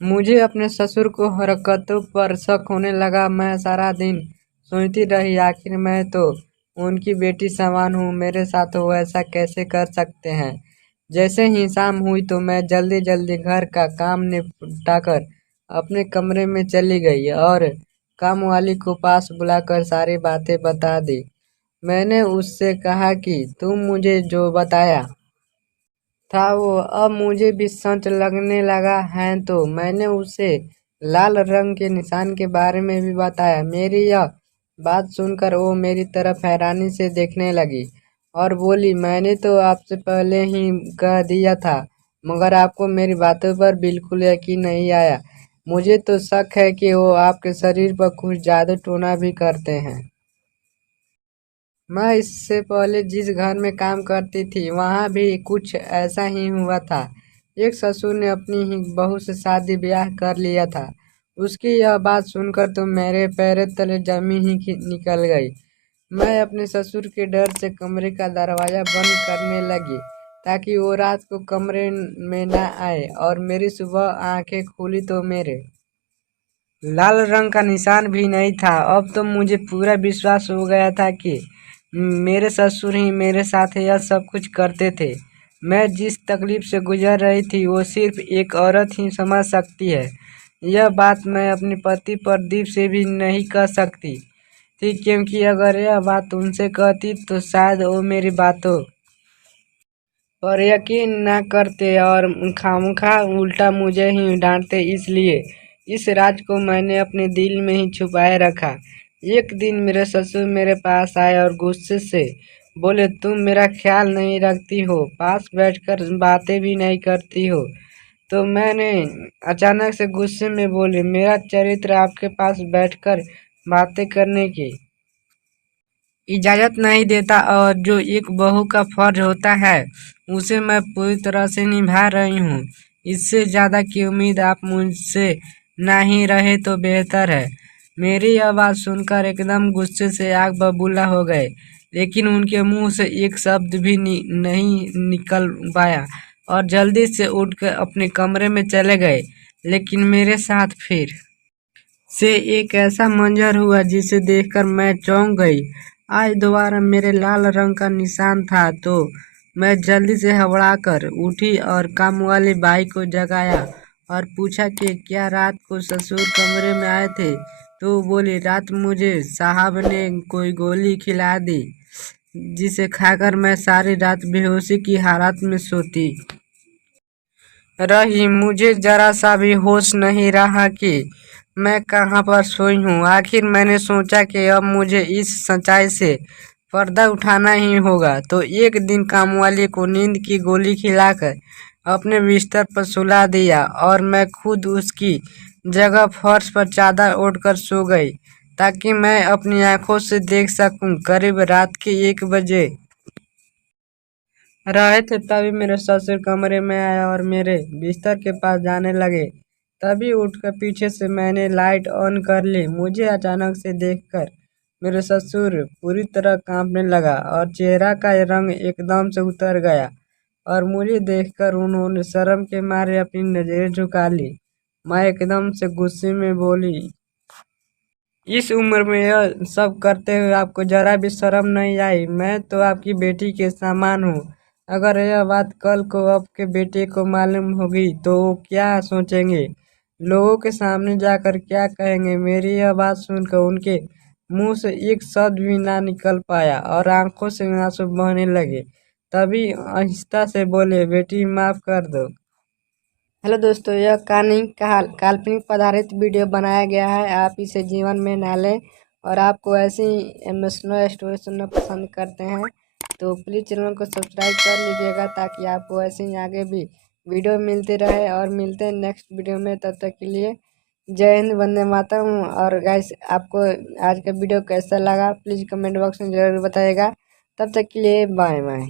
मुझे अपने ससुर को हरकतों पर शक होने लगा। मैं सारा दिन सोचती रही, आखिर मैं तो उनकी बेटी समान हूँ, मेरे साथ वो ऐसा कैसे कर सकते हैं। जैसे ही शाम हुई तो मैं जल्दी जल्दी घर का काम निपटाकर अपने कमरे में चली गई और काम वाली को पास बुलाकर सारी बातें बता दी। मैंने उससे कहा कि तुम मुझे जो बताया था वो अब मुझे भी सच लगने लगा है। तो मैंने उसे लाल रंग के निशान के बारे में भी बताया। मेरी यह बात सुनकर वो मेरी तरफ हैरानी से देखने लगी और बोली, मैंने तो आपसे पहले ही कह दिया था, मगर आपको मेरी बातों पर बिल्कुल यकीन नहीं आया। मुझे तो शक है कि वो आपके शरीर पर कुछ जादू टोना भी करते हैं। मैं इससे पहले जिस घर में काम करती थी वहाँ भी कुछ ऐसा ही हुआ था। एक ससुर ने अपनी ही बहू से शादी ब्याह कर लिया था। उसकी यह बात सुनकर तो मेरे पैर तले जमी ही निकल गई। मैं अपने ससुर के डर से कमरे का दरवाज़ा बंद करने लगी ताकि वो रात को कमरे में ना आए, और मेरी सुबह आंखें खुली तो मेरे लाल रंग का निशान भी नहीं था। अब तो मुझे पूरा विश्वास हो गया था कि मेरे ससुर ही मेरे साथ यह सब कुछ करते थे। मैं जिस तकलीफ से गुजर रही थी वो सिर्फ एक औरत ही समझ सकती है। यह बात मैं अपने पति प्रदीप से भी नहीं कह सकती थी, क्योंकि अगर यह बात उनसे कहती तो शायद वो मेरी बातों पर यकीन ना करते और खामखा उल्टा मुझे ही डांटते। इसलिए इस राज को मैंने अपने दिल में ही छुपाए रखा। एक दिन मेरे ससुर मेरे पास आए और गुस्से से बोले, तुम मेरा ख्याल नहीं रखती हो, पास बैठकर बातें भी नहीं करती हो। तो मैंने अचानक से गुस्से में बोली, मेरा चरित्र आपके पास बैठकर बातें करने की इजाज़त नहीं देता, और जो एक बहू का फर्ज होता है उसे मैं पूरी तरह से निभा रही हूँ। इससे ज़्यादा की उम्मीद आप मुझसे ना ही रहे तो बेहतर है। मेरी यह बात सुनकर एकदम गुस्से से आग बबूला हो गए, लेकिन उनके मुंह से एक शब्द भी नहीं निकल पाया और जल्दी से उठकर अपने कमरे में चले गए। लेकिन मेरे साथ फिर से एक ऐसा मंजर हुआ जिसे देखकर मैं चौंक गई। आज दोबारा मेरे लाल रंग का निशान था। तो मैं जल्दी से हड़बड़ाकर उठी और काम वाली बाई को जगाया और पूछा कि क्या रात को ससुर कमरे में आए थे। तो वो बोली, रात मुझे साहब ने कोई गोली खिला दी जिसे खाकर मैं सारी रात बेहोशी की हालत में सोती रही। मुझे जरा सा भी होश नहीं रहा कि मैं कहाँ पर सोई हूँ। आखिर मैंने सोचा कि अब मुझे इस सच्चाई से पर्दा उठाना ही होगा। तो एक दिन कामवाली को नींद की गोली खिलाकर अपने बिस्तर पर सुला दिया और मैं खुद उसकी जगह फर्श पर चादर ओढ़कर सो गई ताकि मैं अपनी आंखों से देख सकूं। करीब रात के 1 बजे रहे थे तभी मेरे ससुर कमरे में आए और मेरे बिस्तर के पास जाने लगे। तभी उठकर पीछे से मैंने लाइट ऑन कर ली। मुझे अचानक से देखकर मेरे ससुर पूरी तरह कांपने लगा और चेहरा का रंग एकदम से उतर गया, और मुझे देखकर उन्होंने शर्म के मारे अपनी नजरें झुका ली। मैं एकदम से गुस्से में बोली, इस उम्र में यह सब करते हुए आपको जरा भी शर्म नहीं आई? मैं तो आपकी बेटी के समान हूँ। अगर यह बात कल को आपके बेटे को मालूम होगी तो वो क्या सोचेंगे, लोगों के सामने जाकर क्या कहेंगे? मेरी यह बात सुनकर उनके मुंह से एक शब्द भी ना निकल पाया और आंखों से आंसू बहने लगे। तभी आहिस्ता से बोले, बेटी माफ कर दो। हेलो दोस्तों, यह कहानी काल्पनिक पर आधारित वीडियो बनाया गया है। आप इसे जीवन में ना लें। और आपको ऐसी इमोशनल स्टोरी सुनना पसंद करते हैं तो प्लीज़ चैनल को सब्सक्राइब कर लीजिएगा ताकि आपको ऐसे ही आगे भी वीडियो मिलते रहे। और मिलते हैं नेक्स्ट वीडियो में, तब तक के लिए जय हिंद, वंदे मातरम। और गाइस, आपको आज का वीडियो कैसा लगा प्लीज़ कमेंट बॉक्स में ज़रूर बताइएगा। तब तक के लिए बाय बाय।